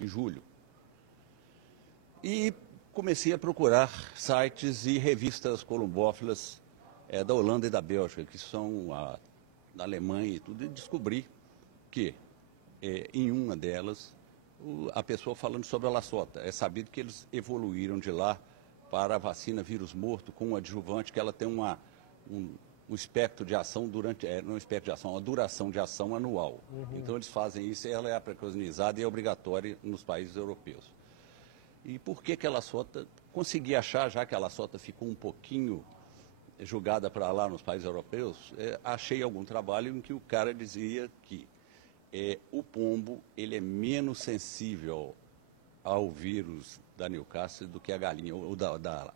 em julho. E comecei a procurar sites e revistas columbófilas da Holanda e da Bélgica, que são da Alemanha e tudo, e descobri que em uma delas a pessoa falando sobre a laçota. É sabido que eles evoluíram de lá para a vacina vírus morto com um adjuvante, que ela tem um espectro de ação não espectro de ação, uma duração de ação anual. Então eles fazem isso e ela é preconizada e é obrigatória nos países europeus. E por que a laçota? Consegui achar, já que a laçota ficou um pouquinho jogada para lá nos países europeus, achei algum trabalho em que o cara dizia que o pombo ele é menos sensível ao vírus da Newcastle do que a galinha, ou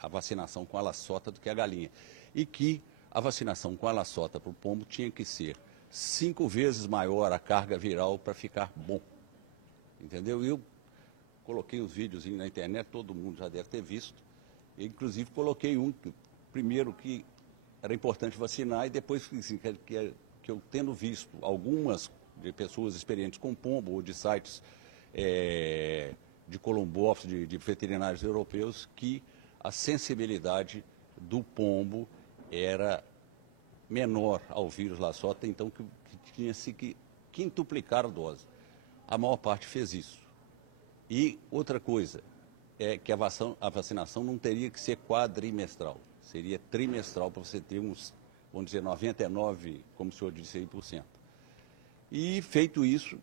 a vacinação com a laçota do que a galinha. E que a vacinação com a laçota para o pombo tinha que ser 5 vezes maior a carga viral para ficar bom. Entendeu? E eu coloquei os vídeos na internet, todo mundo já deve ter visto. Eu, inclusive, coloquei primeiro que era importante vacinar e depois assim, que eu tendo visto algumas de pessoas experientes com pombo ou de sites de columbófilos, de veterinários europeus, que a sensibilidade do pombo era menor ao vírus laçota, então que tinha-se que quintuplicar a dose. A maior parte fez isso. E outra coisa é que a vacinação não teria que ser quadrimestral, seria trimestral para você ter vamos dizer, 99, como o senhor disse aí, por cento. E feito isso,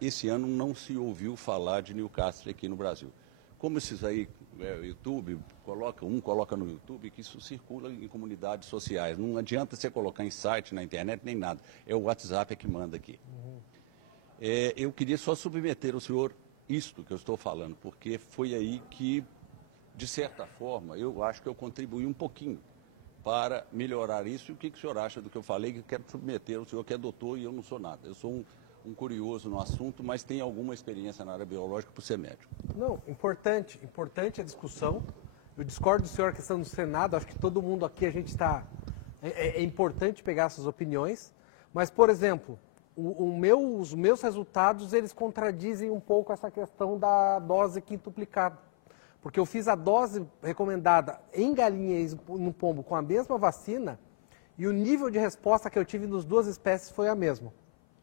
esse ano não se ouviu falar de Newcastle aqui no Brasil. Como esses aí, YouTube, coloca no YouTube, que isso circula em comunidades sociais. Não adianta você colocar em site, na internet, nem nada. É o WhatsApp que manda aqui. Eu queria só submeter ao senhor isto que eu estou falando, porque foi aí que, de certa forma, eu acho que eu contribuí um pouquinho para melhorar isso. E o que o senhor acha do que eu falei, que eu quero submeter ao senhor, que é doutor e eu não sou nada. Eu sou um curioso no assunto, mas tenho alguma experiência na área biológica por ser médico. Não, importante a discussão. Eu discordo do senhor a questão do Senado, acho que todo mundo aqui, a gente está... É importante pegar essas opiniões, mas, por exemplo, os meus resultados, eles contradizem um pouco essa questão da dose quintuplicada. Porque eu fiz a dose recomendada em galinha e no pombo com a mesma vacina e o nível de resposta que eu tive nas duas espécies foi a mesma.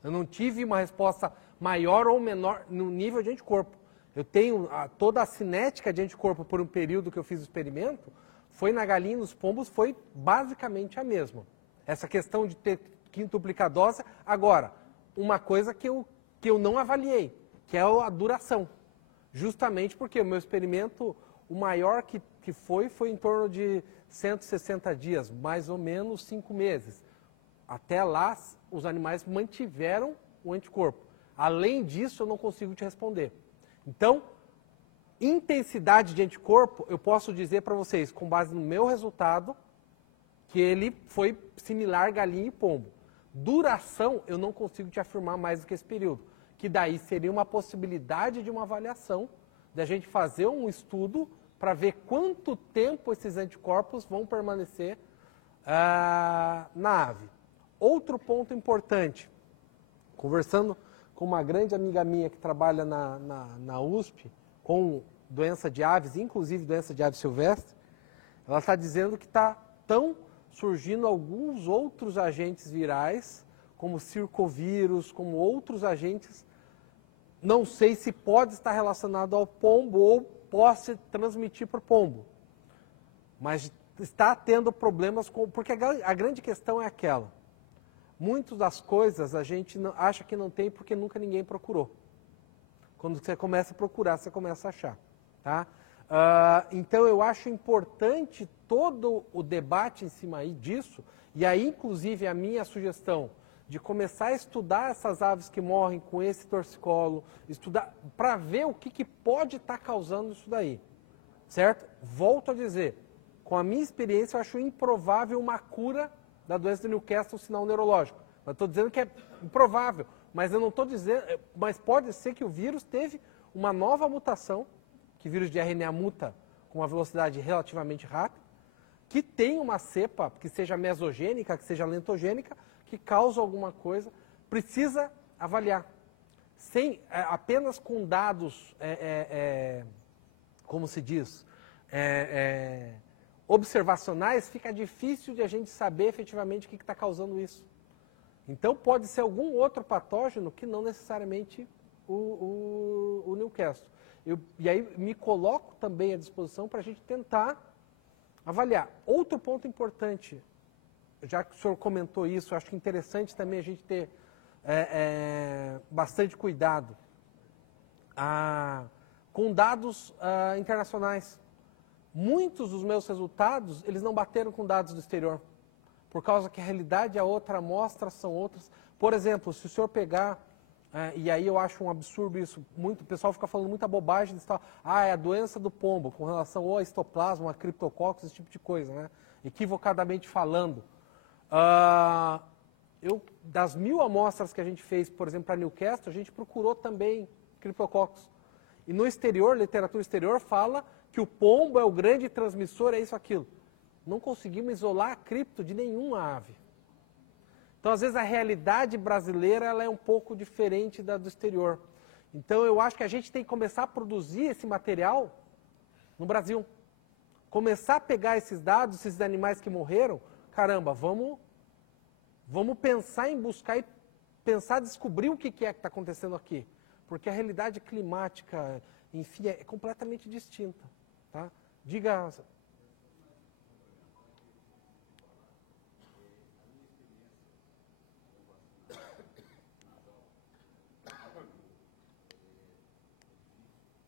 Eu não tive uma resposta maior ou menor no nível de anticorpo. Eu tenho toda a cinética de anticorpo por um período que eu fiz o experimento, foi na galinha e nos pombos, foi basicamente a mesma. Essa questão de ter quintuplicar dose. Agora, uma coisa que eu não avaliei, que é a duração. Justamente porque o meu experimento, o maior que foi em torno de 160 dias, mais ou menos 5 meses. Até lá, os animais mantiveram o anticorpo. Além disso, eu não consigo te responder. Então, intensidade de anticorpo, eu posso dizer para vocês, com base no meu resultado, que ele foi similar galinha e pombo. Duração, eu não consigo te afirmar mais do que esse período. Que daí seria uma possibilidade de uma avaliação, da gente fazer um estudo para ver quanto tempo esses anticorpos vão permanecer na ave. Outro ponto importante, conversando com uma grande amiga minha que trabalha na USP, com doença de aves, inclusive doença de aves silvestre, ela está dizendo que estão surgindo alguns outros agentes virais, como circovírus, como outros agentes. Não sei se pode estar relacionado ao pombo ou possa transmitir para o pombo. Mas está tendo problemas porque a grande questão é aquela. Muitas das coisas a gente acha que não tem porque nunca ninguém procurou. Quando você começa a procurar, você começa a achar. Tá? Então eu acho importante todo o debate em cima disso, e aí inclusive a minha sugestão de começar a estudar essas aves que morrem com esse torcicolo, estudar para ver o que pode estar causando isso daí, certo? Volto a dizer, com a minha experiência eu acho improvável uma cura da doença de Newcastle, sinal neurológico. Eu estou dizendo que é improvável, mas eu não estou dizendo, mas pode ser que o vírus teve uma nova mutação, que o vírus de RNA muta com uma velocidade relativamente rápida, que tem uma cepa que seja mesogênica, que seja lentogênica, que causa alguma coisa, precisa avaliar. apenas com dados, como se diz, observacionais, fica difícil de a gente saber efetivamente o que está causando isso. Então pode ser algum outro patógeno que não necessariamente o Newcastle. E aí me coloco também à disposição para a gente tentar avaliar. Outro ponto importante, já que o senhor comentou isso, acho interessante também a gente ter bastante cuidado com dados internacionais. Muitos dos meus resultados, eles não bateram com dados do exterior, por causa que a realidade é outra, amostras são outras. Por exemplo, se o senhor pegar, e aí eu acho um absurdo isso, o pessoal fica falando muita bobagem, é a doença do pombo, com relação ou a histoplasma, a criptococcus, esse tipo de coisa, né? Equivocadamente falando. Das 1000 amostras que a gente fez, por exemplo, para Newcastle, a gente procurou também criptococcus. E no exterior, literatura exterior, fala que o pombo é o grande transmissor, é isso, aquilo. Não conseguimos isolar a cripto de nenhuma ave. Então, às vezes, a realidade brasileira ela é um pouco diferente da do exterior. Então, eu acho que a gente tem que começar a produzir esse material no Brasil. Começar a pegar esses dados, esses animais que morreram, caramba, vamos pensar em buscar e pensar, descobrir o que é que está acontecendo aqui. Porque a realidade climática, enfim, é completamente distinta. Tá? Diga...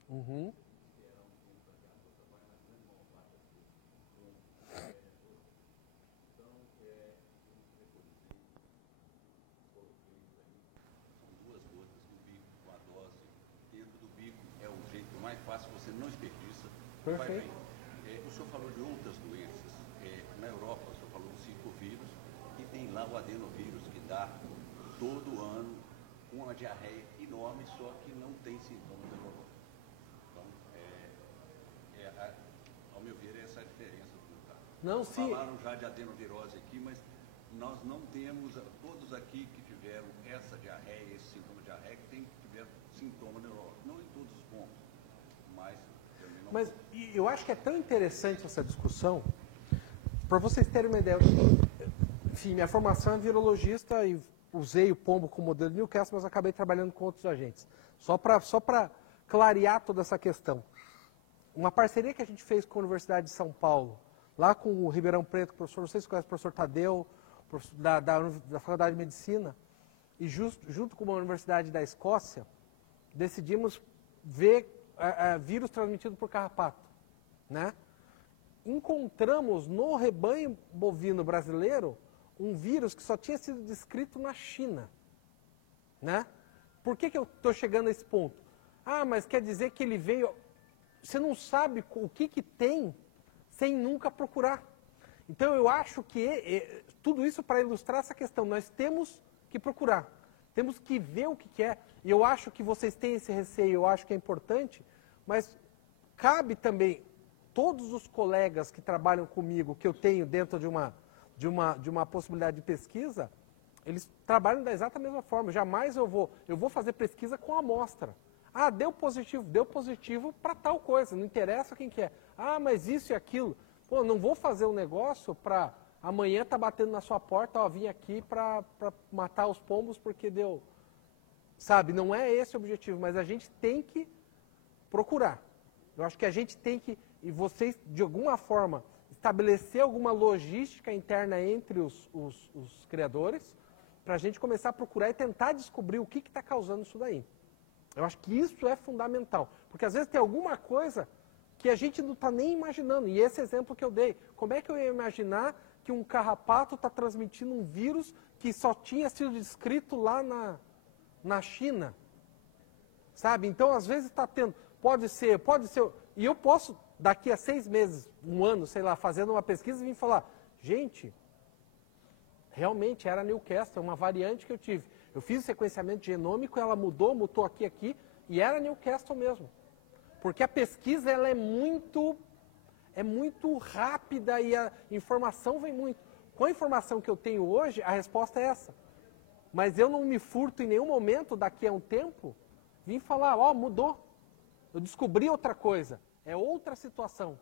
Uhum. Fácil, você não desperdiça. Perfeito. O senhor falou de outras doenças. Na Europa, o senhor falou do circovírus, e tem lá o adenovírus, que dá todo ano uma diarreia enorme, só que não tem sintomas neurológicos. Então, ao meu ver, essa é a diferença. Não, sim. Falaram já de adenovirose aqui, mas nós não temos, todos aqui que tiveram essa diarreia, esse sintoma de diarreia, que tiveram sintoma neurológico. Não em todos os pontos. Mas eu acho que é tão interessante essa discussão, para vocês terem uma ideia. Enfim, minha formação é virologista e usei o pombo como modelo de Newcastle, mas acabei trabalhando com outros agentes. Só para clarear toda essa questão. Uma parceria que a gente fez com a Universidade de São Paulo, lá com o Ribeirão Preto, professor, vocês conhecem o professor Tadeu, da Faculdade de Medicina, e junto com uma universidade da Escócia, decidimos ver vírus transmitido por carrapato, né? Encontramos no rebanho bovino brasileiro um vírus que só tinha sido descrito na China, né? Por que eu estou chegando a esse ponto? Mas quer dizer que ele veio... Você não sabe o que tem sem nunca procurar. Então eu acho que tudo isso para ilustrar essa questão, nós temos que procurar. Temos que ver o que é. E eu acho que vocês têm esse receio, eu acho que é importante, mas cabe também todos os colegas que trabalham comigo, que eu tenho dentro de uma possibilidade de pesquisa, eles trabalham da exata mesma forma. Jamais eu vou fazer pesquisa com amostra. Deu positivo para tal coisa, não interessa quem que é. Mas isso e aquilo. Pô, não vou fazer um negócio para amanhã tá batendo na sua porta, vim aqui para matar os pombos porque deu. Sabe, não é esse o objetivo, mas a gente tem que procurar. Eu acho que a gente tem que, e vocês, de alguma forma, estabelecer alguma logística interna entre os criadores, para a gente começar a procurar e tentar descobrir o que está causando isso daí. Eu acho que isso é fundamental, porque às vezes tem alguma coisa que a gente não está nem imaginando, e esse exemplo que eu dei, como é que eu ia imaginar que um carrapato está transmitindo um vírus que só tinha sido descrito lá na China? Sabe? Então, às vezes está tendo, pode ser, e eu posso, daqui a 6 meses, 1 ano, sei lá, fazendo uma pesquisa e vir falar, gente, realmente era Newcastle, uma variante que eu tive. Eu fiz o sequenciamento genômico, ela mutou aqui, e era Newcastle mesmo. Porque a pesquisa ela é muito rápida e a informação vem muito. Com a informação que eu tenho hoje, a resposta é essa. Mas eu não me furto em nenhum momento, daqui a um tempo, vim falar, ó, mudou. Eu descobri outra coisa. É outra situação.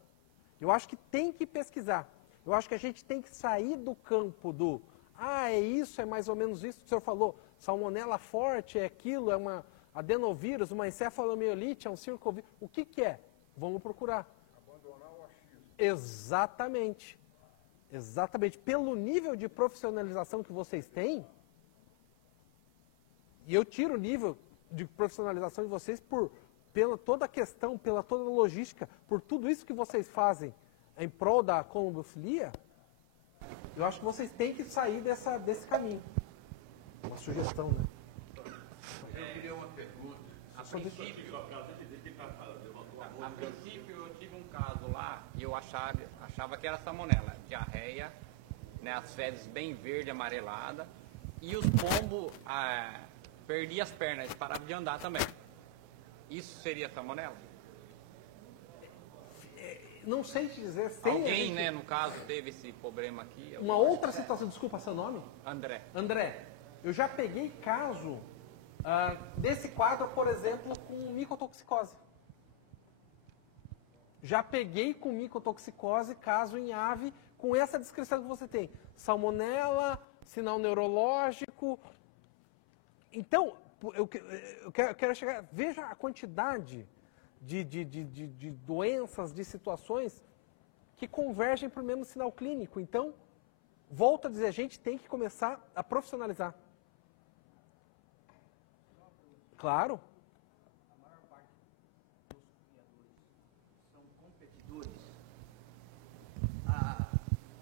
Eu acho que tem que pesquisar. Eu acho que a gente tem que sair do campo do, é isso, é mais ou menos isso que o senhor falou. Salmonela forte, é aquilo, é uma adenovírus, uma encefalomielite, é um circovírus. O que é? Vamos procurar. Abandonar o achismo. Exatamente. Exatamente. Pelo nível de profissionalização que vocês têm, e eu tiro o nível de profissionalização de vocês pela toda a questão, pela toda a logística, por tudo isso que vocês fazem em prol da columbofilia, eu acho que vocês têm que sair desse caminho. Uma sugestão, né? Eu queria uma pergunta. A princípio eu tive um caso lá e eu achava que era salmonela, diarreia, né, as fezes bem verde, amarelada, e os pombos perdiam as pernas, eles paravam de andar também. Isso seria salmonela? Não sei te dizer. Sem Alguém, né, no caso, teve esse problema aqui. Uma outra situação, desculpa seu nome? André. André, eu já peguei caso desse quadro, por exemplo, com micotoxicose. Já peguei com micotoxicose, caso em ave, com essa descrição que você tem. Salmonela, sinal neurológico. Então, eu quero chegar... Veja a quantidade de doenças, de situações que convergem para o mesmo sinal clínico. Então, volto a dizer, a gente tem que começar a profissionalizar. Claro. A maior parte dos criadores são competidores. A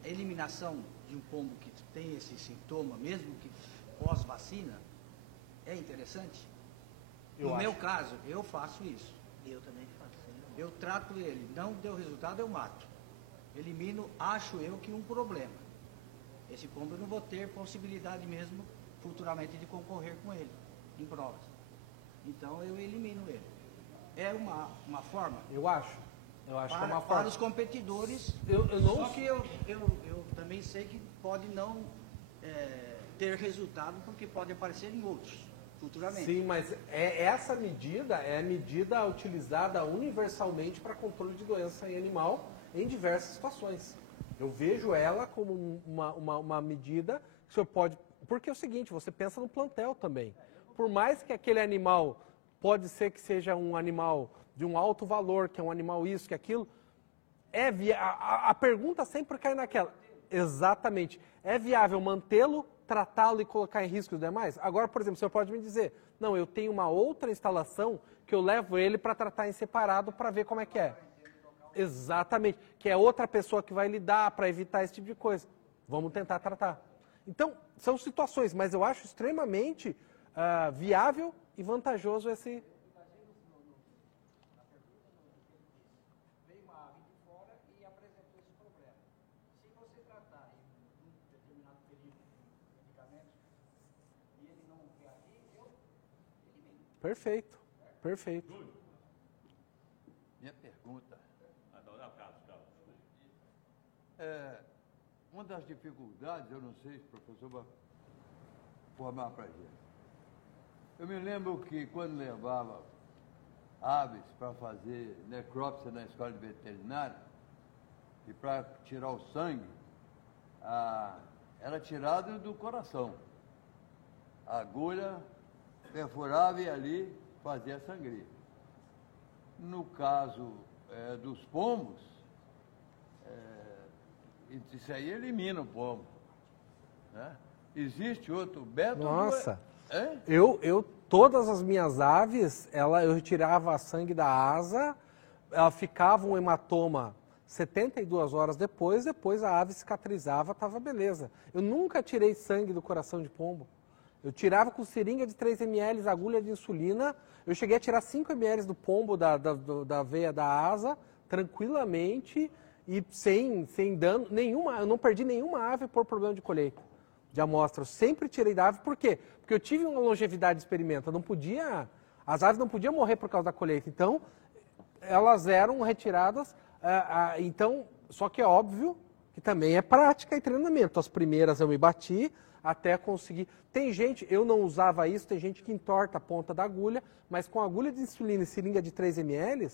eliminação de um pombo que tem esse sintoma, mesmo que pós-vacina, é interessante? No meu caso, eu faço isso. Eu também faço. Eu trato ele, não deu resultado, eu mato. Elimino, acho eu que um problema. Esse pombo eu não vou ter possibilidade mesmo, futuramente, de concorrer com ele em provas. Então eu elimino ele. É uma forma? Eu acho que é uma forma. Para os competidores, eu não... só que eu também sei que pode não ter resultado, porque pode aparecer em outros, futuramente. Sim, mas essa medida é a medida utilizada universalmente para controle de doença em animal em diversas situações. Eu vejo ela como uma medida que o senhor pode... Porque é o seguinte, você pensa no plantel também. Por mais que aquele animal, pode ser que seja um animal de um alto valor, que é um animal isso, que aquilo, a pergunta sempre cai naquela. Exatamente. É viável mantê-lo, tratá-lo e colocar em risco os demais? Agora, por exemplo, o senhor pode me dizer, não, eu tenho uma outra instalação que eu levo ele para tratar em separado para ver como é que é. Exatamente. Que é outra pessoa que vai lidar para evitar esse tipo de coisa. Vamos tentar tratar. Então, são situações, mas eu acho extremamente viável e vantajoso esse... Veio uma ave de fora e apresentou esse problema. Se você tratar em um determinado período de medicamentos e ele não reagir, eu elimino. Perfeito, perfeito. Minha pergunta. Uma das dificuldades, eu não sei se o professor vai formar para a gente. Eu me lembro que quando levava aves para fazer necrópsia na escola de veterinária e para tirar o sangue, era tirado do coração. A agulha perfurava e ali fazia sangria. No caso dos pombos, isso aí elimina o pombo. Né? Existe outro método? Nossa, É? todas as minhas aves, eu retirava sangue da asa, ela ficava um hematoma 72 horas depois a ave cicatrizava, estava beleza. Eu nunca tirei sangue do coração de pombo. Eu tirava com seringa de 3 ml, agulha de insulina, eu cheguei a tirar 5 ml do pombo da veia da asa, tranquilamente, e sem dano nenhuma, eu não perdi nenhuma ave por problema de colheita, de amostra. Eu sempre tirei da ave, por quê? Porque eu tive uma longevidade de experimento, as aves não podiam morrer por causa da colheita, então elas eram retiradas, então, só que é óbvio que também é prática e treinamento. As primeiras eu me bati, até conseguir. Tem gente, eu não usava isso, tem gente que entorta a ponta da agulha, mas com agulha de insulina e seringa de 3 ml,